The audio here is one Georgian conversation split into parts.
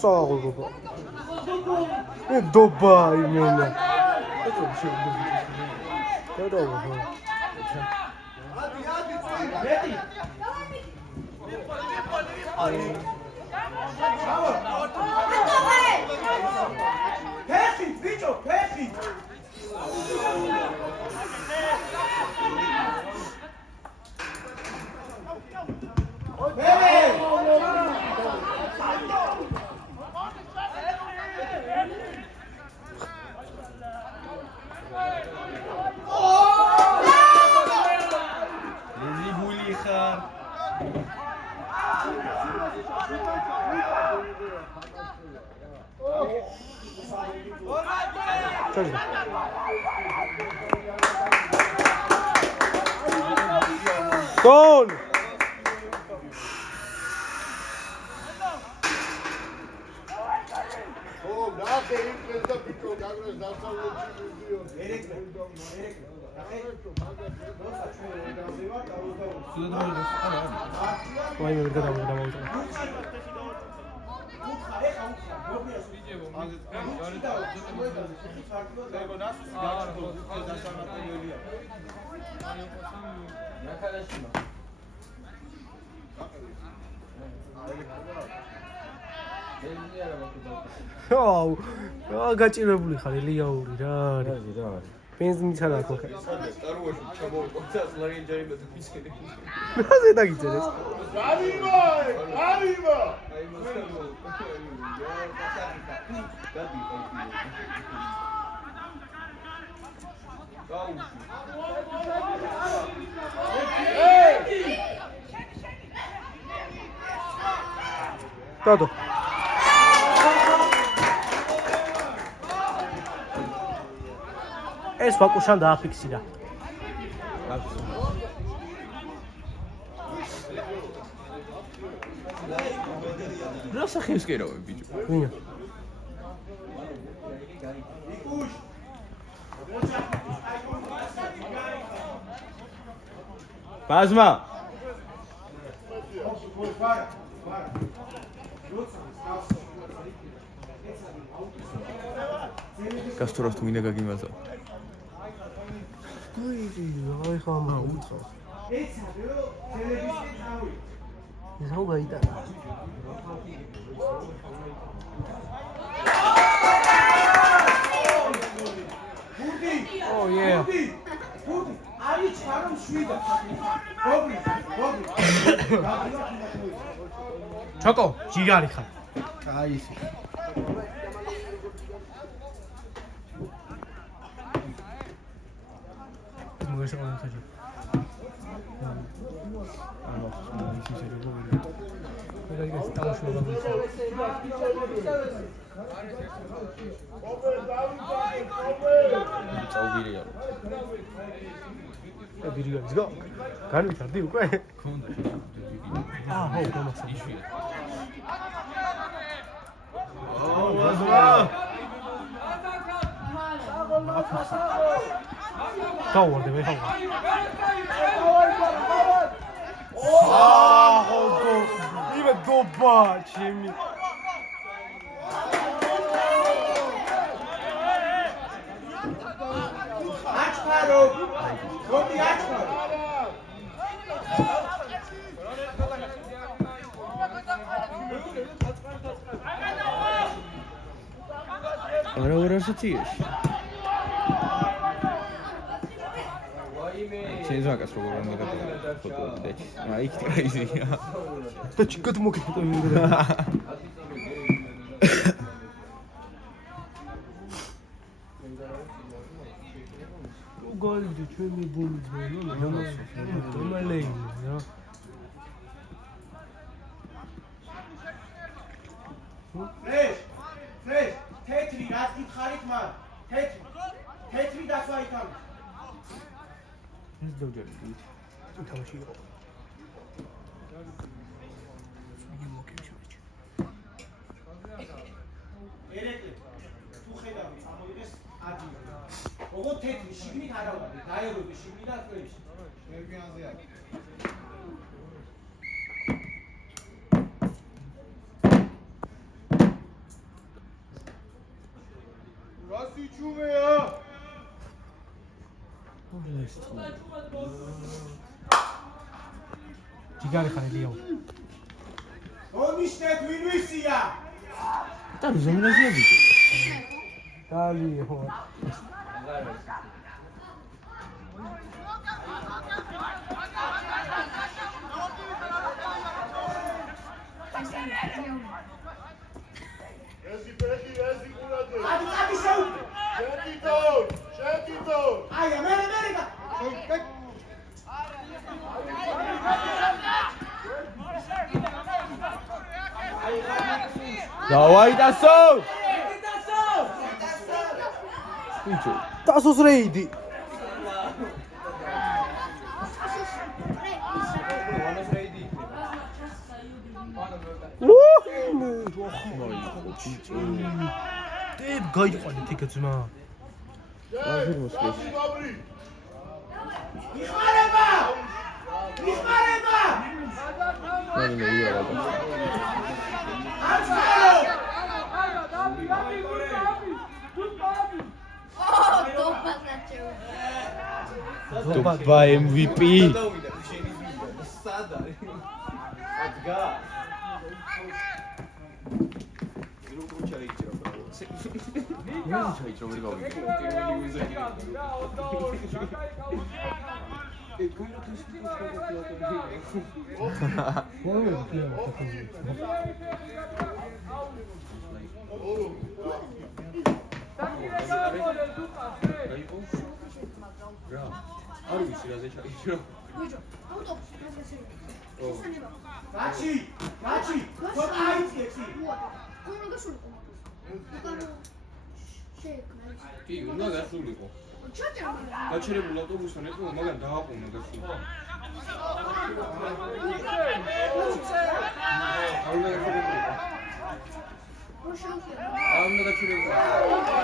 საღოლო. დობა იმენა. Gol! Oh, გაჭირებული ხარ ელიაური რა არის. ბენზინით არა ხო? წარუაში ჩამოვი კონცერტს ლარინჯერი მეთქი. რა დაგიწერეს? გაივა! აი მასალო. გადი. Todo. ეს ვაკუშან დააფიქსირა. რა სახეს კერავე ბიჭო? ვინა? ბაზმა. გასთოროს თუ მინდა გაგიმაზა. აი ხამა უთხრა. ეს რა გაიტანა? Oh yeah. აი ჩარო შვიდა. გობრი. ჩოკო, ჯიგარი ხარ. აი ისე. მოგეშო ანთაჯი. ანუ ის ისე როგორია. მე ის თავშოვა გამიცა. წავგირია. ბირიო ზგო. განვითარდი უკვე? ქონდა. ხო, გამახსენე. იშვია. გავარდე მე ხალხი. იმე დობა ჩემი. აჩქარო. გოდი აჩქარო. არა ასოციეში. შეიძლება როგორ არ მოგადია ფოტოები და აი იქ კრაიზია. და ჩიკოთ მოგეთო იმედა. გოლი ჩემი ბული ნომალეი რა. ფრეშ თეთრი რაც გითხარით მან თეთრი დაცვა იქამ ეს დავჯერდი თუ თავში იყო ერეკლე თუ ხედავ წამოვიდეს ადი როგორ თეთრი შიგნით არ ავარდი დაეროდი შიგნიდან წვეში ჩემპიონზე არის ჯიგარი ხარ ელიაო. მონიშნეთ ვინ ვისია? და ზემნაზია ბიჭო. დალი ხო. Давай, Тасо! Тасос рейდი. დებ გაიყვანეთ იქ ძმა. აზერ მოსკეს. იხმარება! იხმარება! მე იარა. Topa MVP. არ ვიცი რა ზეჩაიჭრო. ბიჭო, ავტობუსი გასასწრებია. ისანება. გაჩი, გაჩი, ცოტა აიწიე ისი. უნდა გასულიყო. უკანო შეეკნა. კი, უნდა გასულიყო. ჩაჭერა. გაჩერებულ ავტობუსთან ეხლა მაგან დააყუნა გასულიყო. არ უნდა გაჩერებულიყო. რო შეუძლია. არ უნდა გაჩერებულიყო.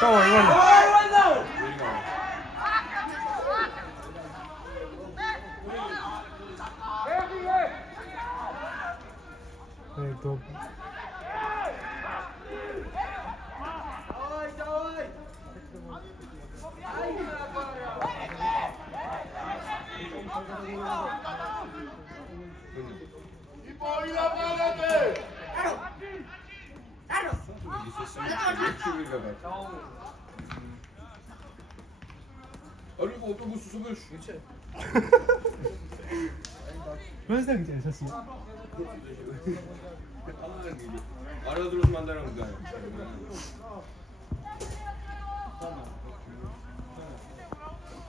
Давай, Иван. Топ. Ari avtobusu sobelში. Πώς δεν ξέρεις εσύ. არა დროს მანდ არ უნდა.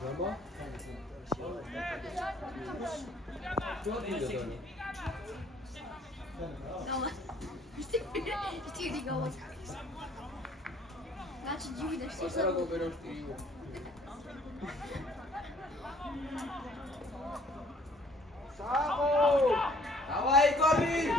Rama? Давай. Штири голос. Значит, Дивида, что Пасара гоберов штириво. Саго! Давай, Гори!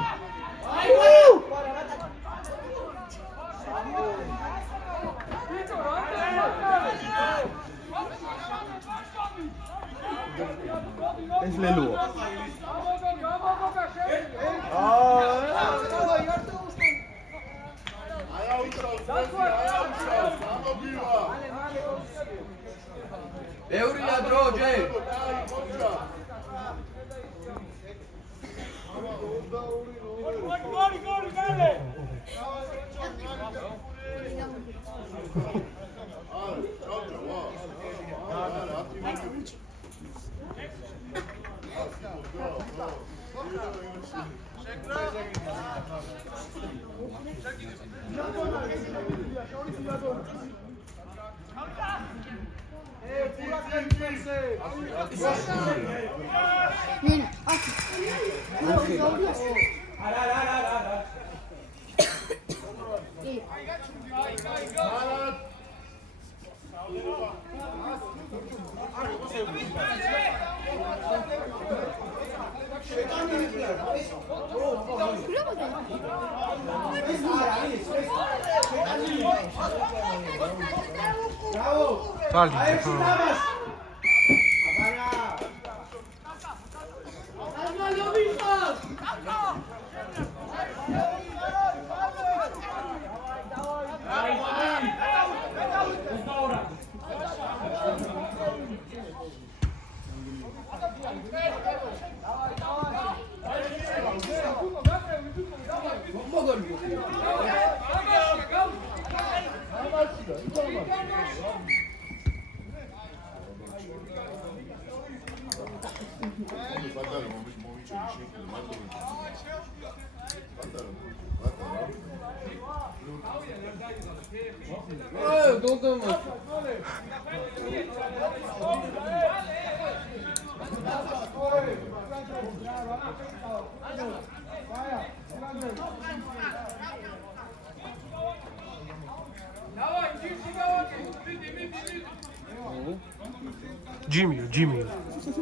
ეს ლელოა. ბევრია დრო ჯე. Nina, aqui. Bravo! Baldi.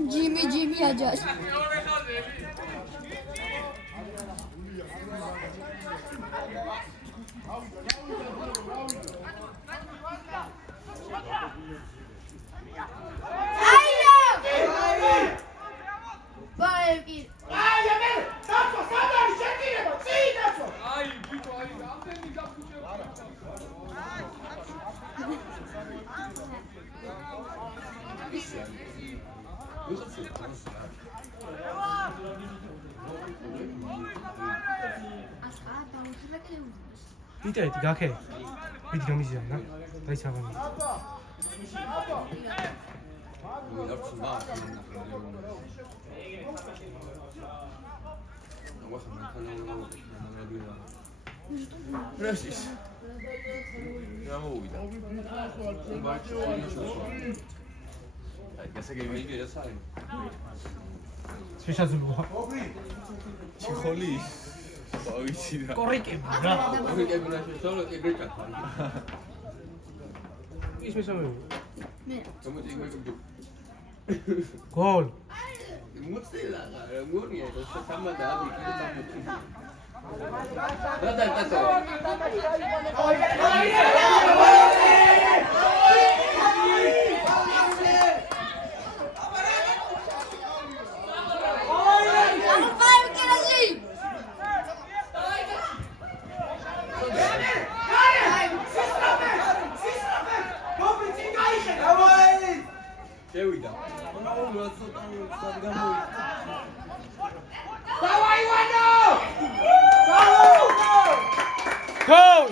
Jimmy. Jimmy Ajas. Peter, gake. Peter გამიზია, რა? დაიცავანი. Precis. Ja muita. Eikä sekin video sai. შეშაძლოა. Chiholi. Pauitsida. კორიკება რა. Korikebuna solo egreka. ის მესამე. მე. Komuti egreka. გოლ. Mutsila, Muria, sama Davi, Tato. Შევიდა. Давай, Ивано! გოლ!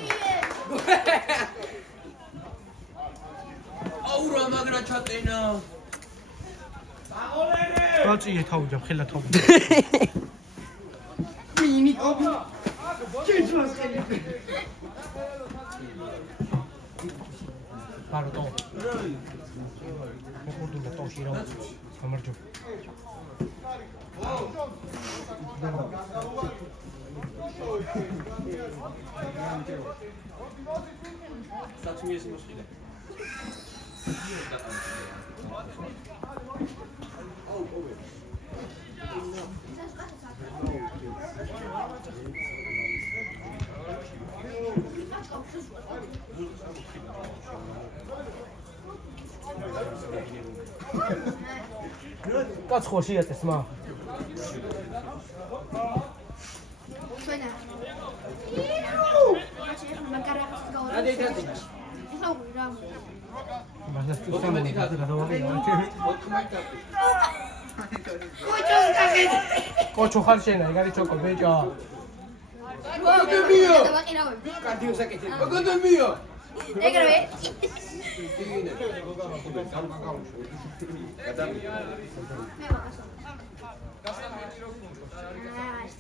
Aura magra chatena. გაწიე თავიდან, ხელა თავიდან. Mini obi. Keçmas ხელი. 바로 또. მოხურდინდა ტოში რა. გამარჯო. Saçmıyor musun? კაცო შეატეს მა. ჩვენა. მაგარაკს გავა. რა. მაგას თუ სამი გადავაღე. კოჩო ხარ შენა, ეგარი ჩოკო ბეჭა. მio. დავაყირავები. Კარდიო საკეთე. Pagando mio. ეგრევე. მე ვაკასო.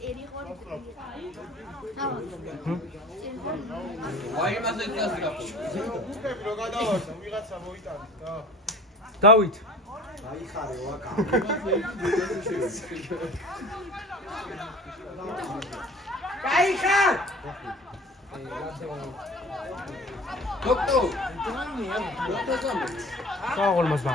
ერი ხორი. Why must it just up? უკები რო გადავარდა, ვიღაცა მოიტანეთ და. დავით. დაიხარე ვაკა. დაიხარ! Doctor. გააღოლ მას ბა.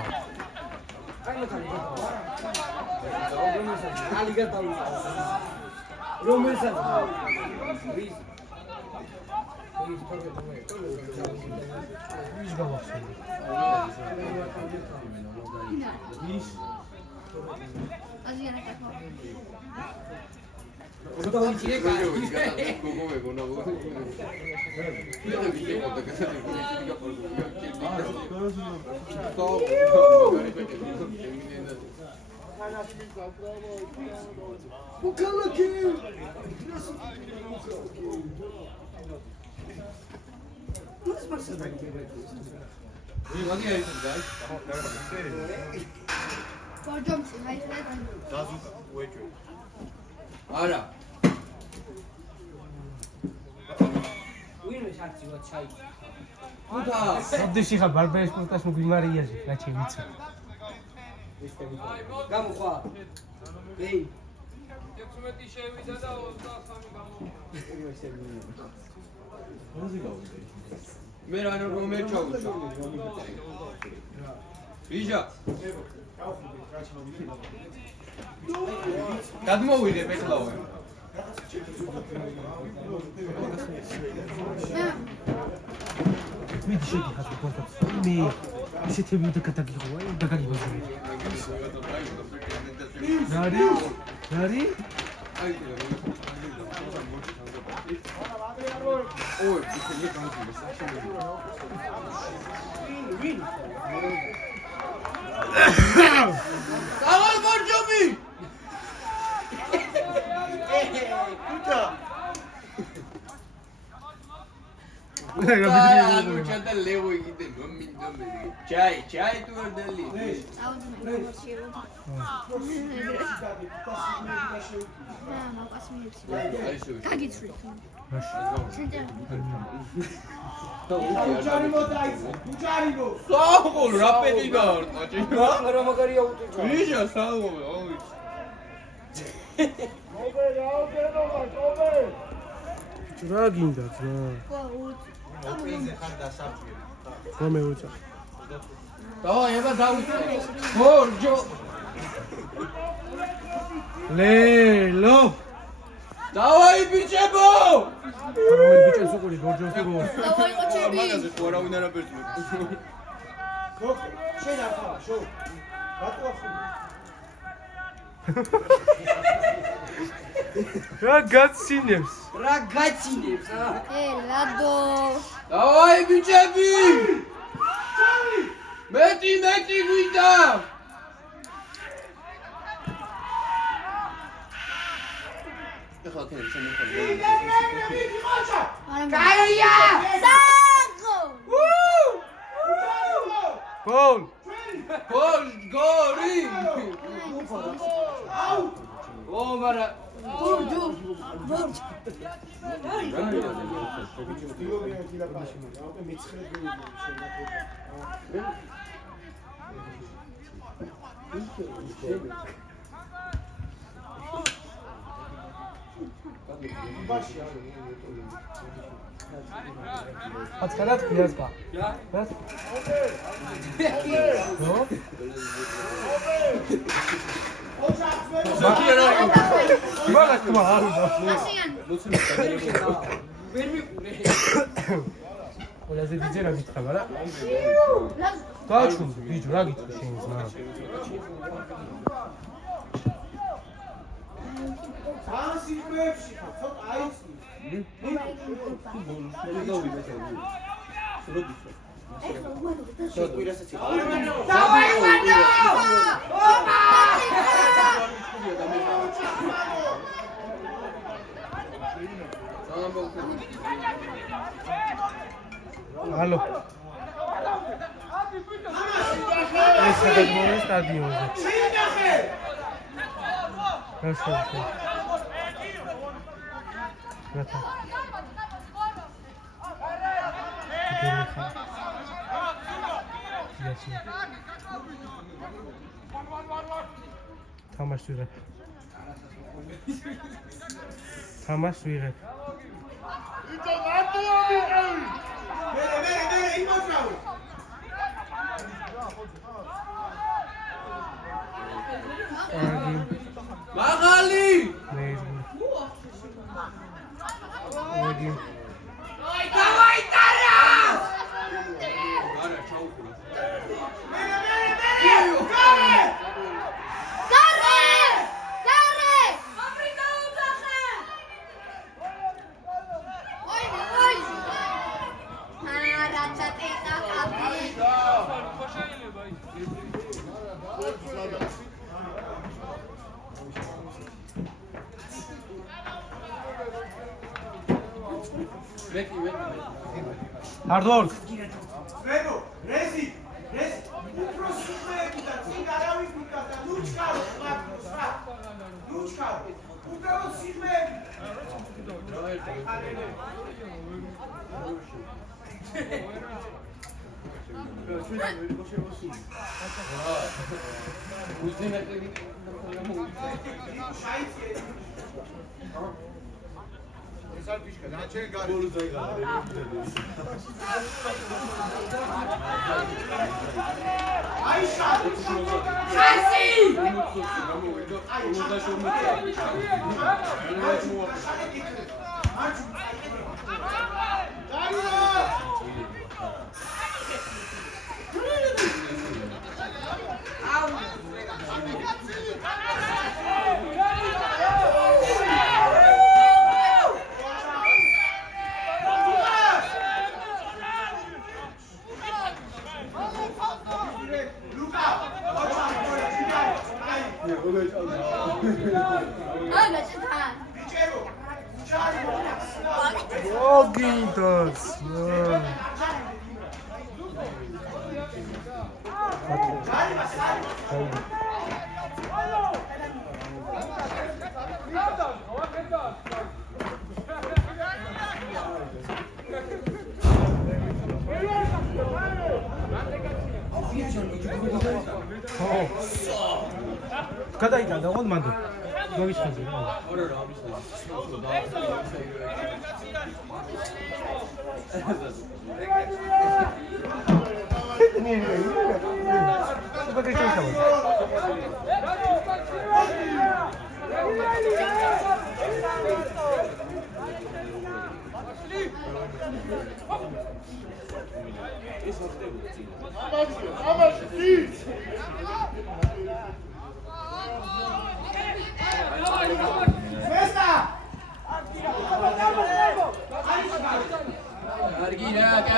ის გავახსენე. აზიანა კაკო. Borjomsi, vai არა ხუთა სამდიში ხარ ბარბარის პორტას მოგიმარიაში, რაჩი ვიცი. გამოხვა. ეი. 16 შევიდა და 23 გამო. მე რა რომერ ჩაუჩა. ვიჟა. გადმოვიდე ბეკლავე. მიდი შეგიხარ პორტას. მე ისეთი ვიდე გადაგიღო, აი დაგაგიღო. ნარი? ნარი? ოი, ისინი გამოდიეს. Salam Borjomi! Kuta! Alu chanta levo ikite gommi gommi. Chai tu ordali. აუძმე მოცირო. მოკასმიეცი. გაგიცვლით. უჯარიმო დაიწყე. უჯარიმო. Saul rapidida ortachi. რა მაგარია უტიჭა. Vija Saul. Oi. რა გინდა ძმა? რა მეუჭა? Давай, я давай. Борჯო. ლელო. Давай, бичებო! რომელი ბიჭებს უყურე გორჯოს თუ გორს? დავაი ყოჩები. მაგაზე ხო არავინ არ აბერწმე. გოგო, შენ არ ხარ, შო. რატო ახული? რა გაცინებს? რა გაცინებს, ა? ლადო. Давай, бичები! მეტი გვიდა! ეხლა ქენ შემოხვალ. გაია! საგო! გოლ! გორი! ო, მარა ბორჯო. Подсказать пляска. Да? Ну? Куда кмару да? ასიან. ყველაზე დიდი რა გითხრა, რა? ლაზ. დაჩუნ, ბიჭო, რა გითხრა შენ ძმა? სანსიკვებში ხარ, ცოტა აიცი. დავაი ვანო! Алло. ეს გადმოვა სტადიონზე. შინახე! Хорошо. Рата. თამაშს ვიღებ. თამაშს ვიღებ. მე იმოწავ. მაღალი! მე. Давай! Hard work. ვერო, რეზი, უფრო სიტყვები და წინ არავინ გიკა და ნუ ჩქარო, ნუ ჩქარო. უბრალოდ სიტყვები. Oggitos. გადაიტანდა ოღონდ მანდ მოგიჩხაზე რა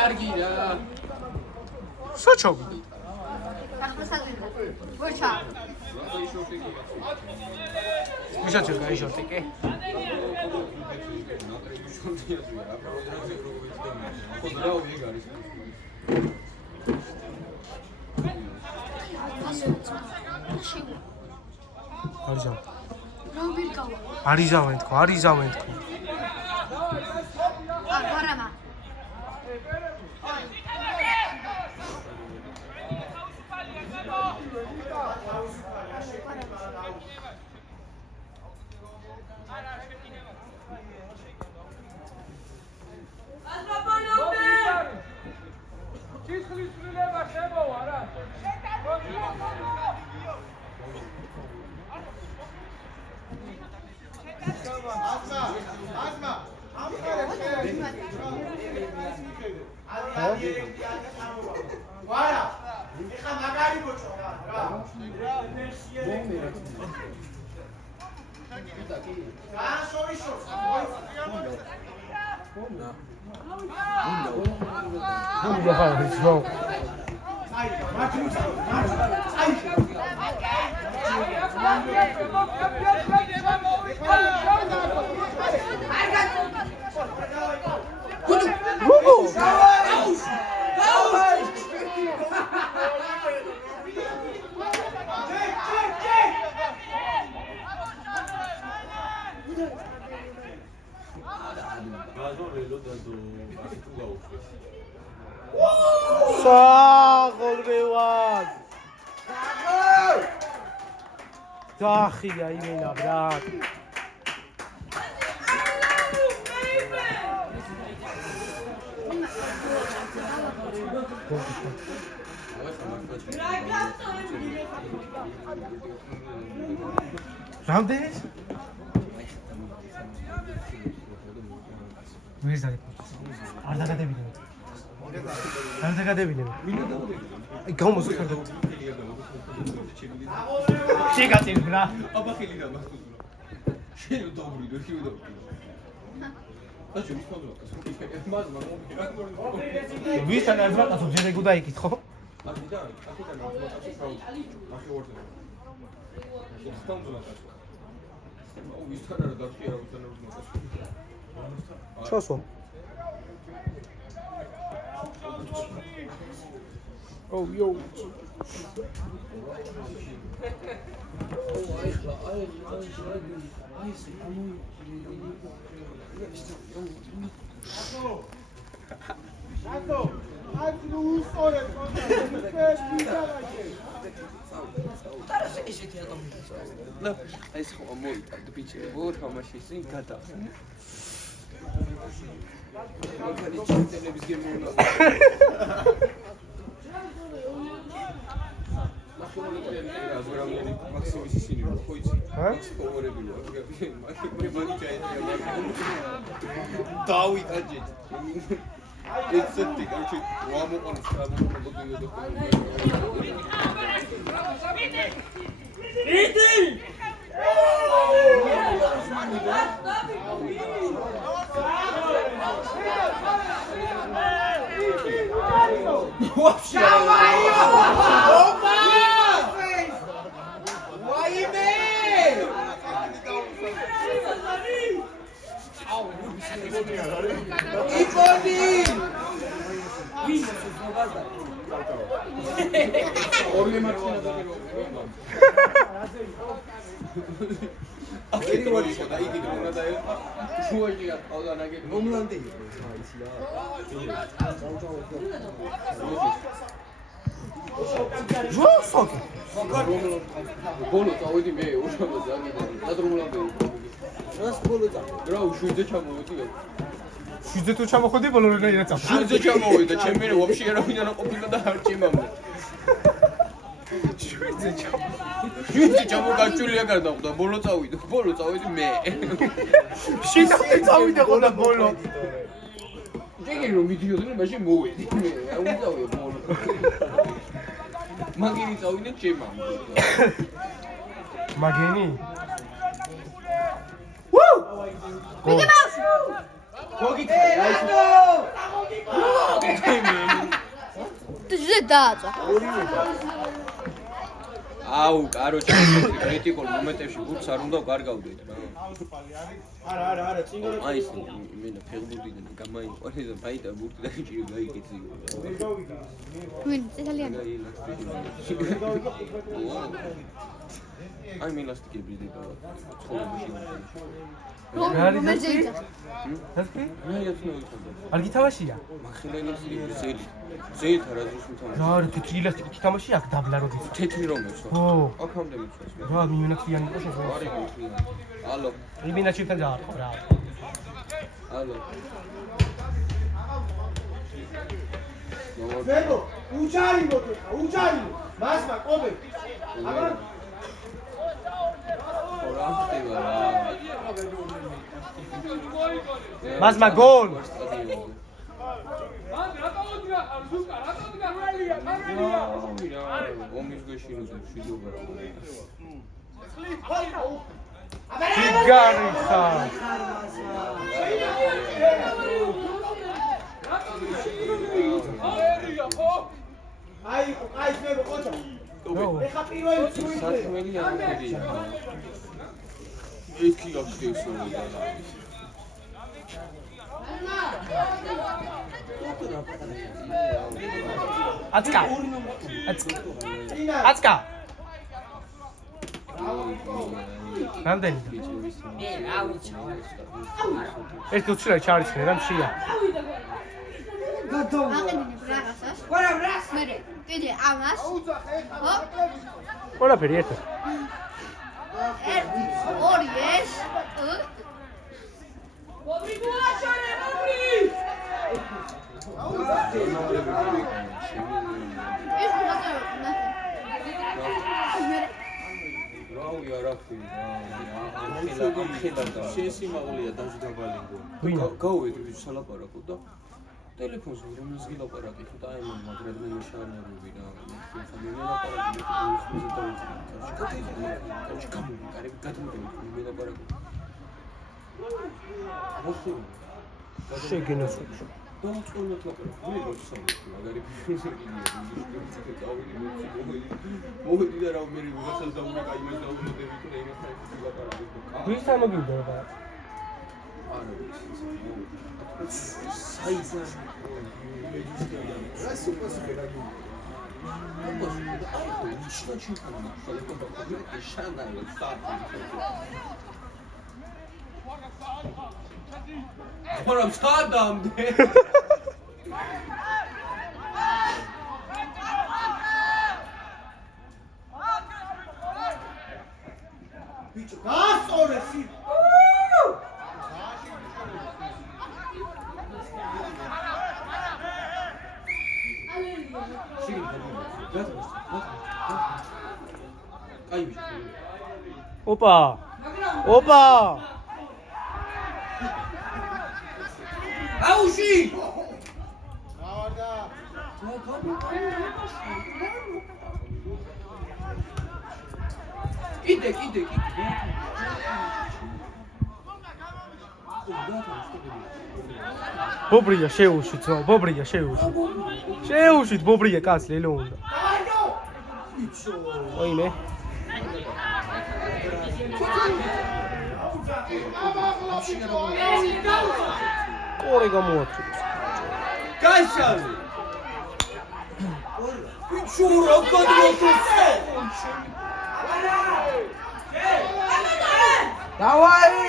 Cargira. Sochog. Вышел чё, ещё таки. Аризавენ თქო, არიზავენ თქო. Agora საღოლრევად დახია იმენა ბრატ რამდენი ვერს არ დაგადებინე არ დაგადებინე აი გამოსულა შეგატენ ბრა აბა ხელი და მახსოვს შენ დავვრიდო შევიდო ვისთან არის რაღაცა ჯერეგუ დაიკითხო? ჩოსო. Oh yo. Şato, hadi უსწორე ეს ხო მოიტანთ ბიჭებო თამაში ისინი გადახსნა მაგარი ჩიტელების გემოვნა მაქსიმის ისინი ხო იცი ფავორები ვარ მაგარი ჩაიწერა დავით აჯეთ ეცეთი კაჩი ვამოყანს რამოყანს ბოლო წავედი მე უშავდა აგიდან დადრომლავდი რას ბოლო წავედი რა უშუძე ჩამოვედი შვიდზე თუ ჩამოხვედი ბოლო რა წავ. შვიდზე ჩამოვედი ჩემი ვაფშე არავინ არ ყოფილა და არ ჭიმამდე შვიდზე ჩამოგაჭულია გარდახვდა ბოლო წავედი მე შინახე წავიდე ხოლმე ბოლო. ჯეგი რომ მიდიოდნენ მაშინ მოვედი მე არ უძავე ბოლო მაგინი წავიდე ჭიმამდე მაგენი? აუ, კაროჩე, კრიტიკულ მომენტებში გულს არ უნდა გარგავდეთ რა. არა, წინგორე. აი ეს მე ფეხბურთიდან გამაიყვანე და ბაიტა ბურთი დაიჭირო გაიგეცი. ვინ ძალიან აი მილასტიკები და ცხოვრებაში რომელი ზეიცა ასკი? მე ეცნობოდა. არ გითამაშია? მახილელასტიკი ზეით არაზრუს მთავარი. რა რა თეთრი ელასტიკი თამაში აქ დაბლა როდის. თეთრი რომელსო? ო. აქამდე მიცვას მე. რა მიმენაცხიანი იყო შენ. არის მოთლიანი. ალო. იმენაჩივთან დაარტყო რა. ალო. ზედო, უჯარიმო თქვა, უჯარიმო. მასმა ყობე. აბა მასმა გოლ. გიგარისა. აი ზედო ყოჩა. ეხა პირველი ცუი. საქმელი არ მოდია. ერთი გახდეოსო და აცკა აცკა რამდენი ერთი უცხრა ჩარიცნე რა მშია აყენინებ რაღაცას ვარა რას მე კიდე ამას ხო ყველაფერი ერთად ორი ეს შესიმაღლეა დაჟდაბალინგო. გავუვედი ვიჩ სალაპარაკო და ტელეფონზე რომელს გილაპარაკე თუ და აი მაგრამ მე შარნერები რა. მე ლაპარაკი მე გადმოვიდა გადმოვიდა მე ლაპარაკი. შეგენოს დაუწყოვნოთ ლაპარაკი. მე როცავთ მაგარი ფილოსოფია მოვიდი და რა მე ვიღაცას დაუნეკა იმას დაუნოდები თუ იმასთან ისე ლაპარაკი. ვისთან მოგიბრდა? არა საიდან რა სუპასკერა Oram sadamde. Bicho, gasore si. Opa! Opa! Aushi! Avarda. Ide. ბობრია შეუშვით, ძმა, ბობრია შეუშვით. შეუშვით ბობრია კაც ლელო უნდა. ოინე. კორე გამოაცხადებს. Кайшали! Ты რა გადმოწესე? დავაი!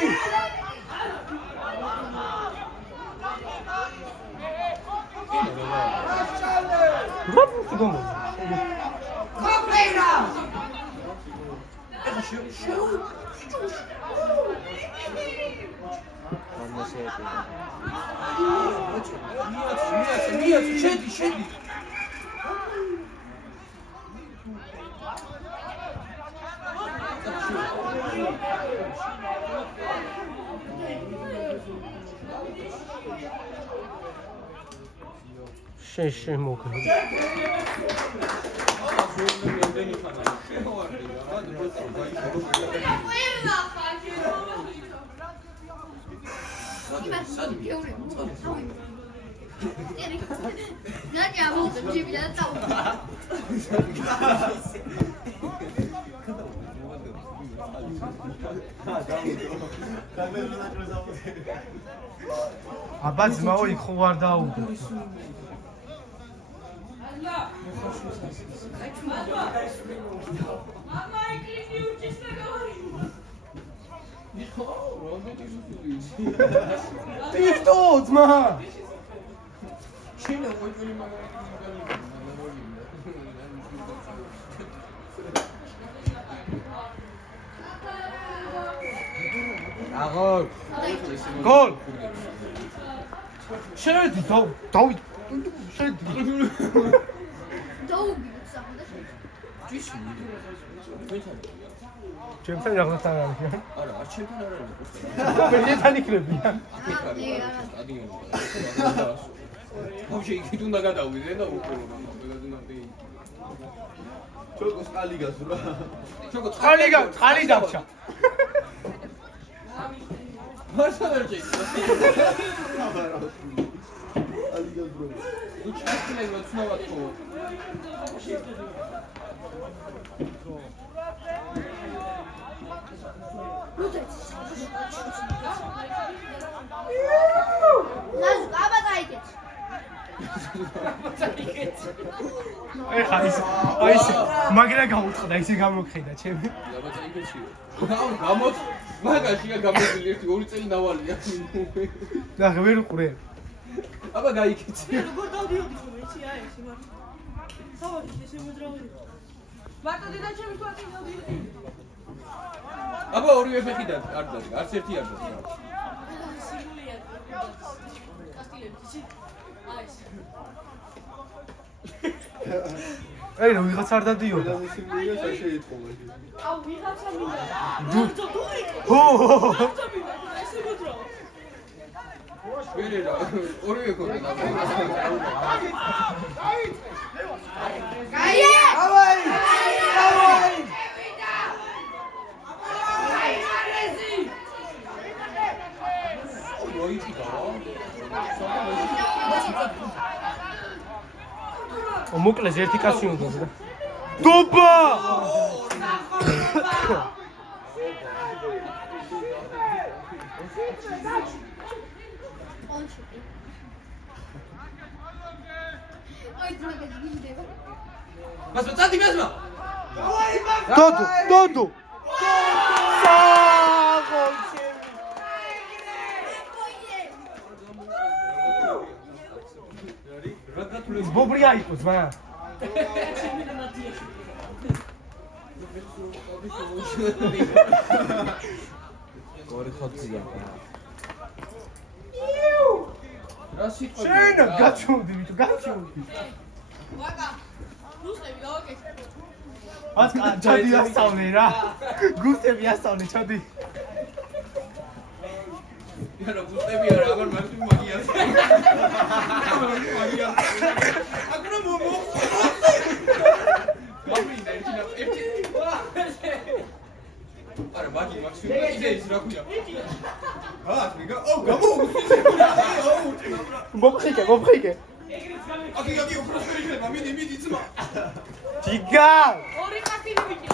რაფი გომო? Კოპერა! მიაც, შედი. შენ მოგე. აბა ძმაო იქ ხო არ დაუგო. Ты что, ძმა? შენ მოიწვი მაგარი აგორ. გოლ. შედი, დავით. შედი. დაუგიცა და ჩემთან რაღაცა არ არის. არა, არ ჩემთან არ არის. ბერთან იქნებია. ბავშვი იქით უნდა გადავიდე და უყურებო მაგალითად. ჩოკოს ყალი გასურა. ყალი დაგჭა. მასალერჯი. ყალი გასურა. უჩქილე მოცნობა თუ. აი მაგრა გაუწყდა ისე გამოგხედა ჩემი. გამოც მაგაშია გამოძილი ერთი 2 წელი დავალია. და ვერ უყურე. აბა გაიქეცი. როგორ დავდიოდი ხოლმე იცი აი ეს მარტო. სავარჯიშ ესე მოძრავდი. მარტო დედა ჩემი თქვა წინ დავდიოდი. აბა ორივე ფეხიდან არ დადი, არც ერთი არ დადი. სიმულია. კასტილები იცი? აი ეს. აი რა ვიღაც არ დადიოდა. სიმულია შეიტყობა. აუ ვიღაცა მინდა. ჰო. ესე მოძრავ. ვერერა ორივე ქონდა. გაიე! ავაი! მოიწიდა რა. მოკლეს ერთი კაცი უნდა და დობა მას წადი მესმა დოდო ბობრია იყოს მა გორი ხოთია რა სიტყვა შენ გაჩვდი ვიტო გაჩვდი ვაკა რუსები გავაკეთე ატკა ჩადი ასწავლე რა გუსტები ასწავლე ჩადი რა გუსტები არა აღარ მაგთუ მაგია აკრო მომო გამინა ერთი არა მაგი მაქსიმუმ იდეის რა ქვია მიგა მოფხიკე აკი უფრო სპერიფება მიდი ძმა ჯიგა ორი კაცი მივიჭი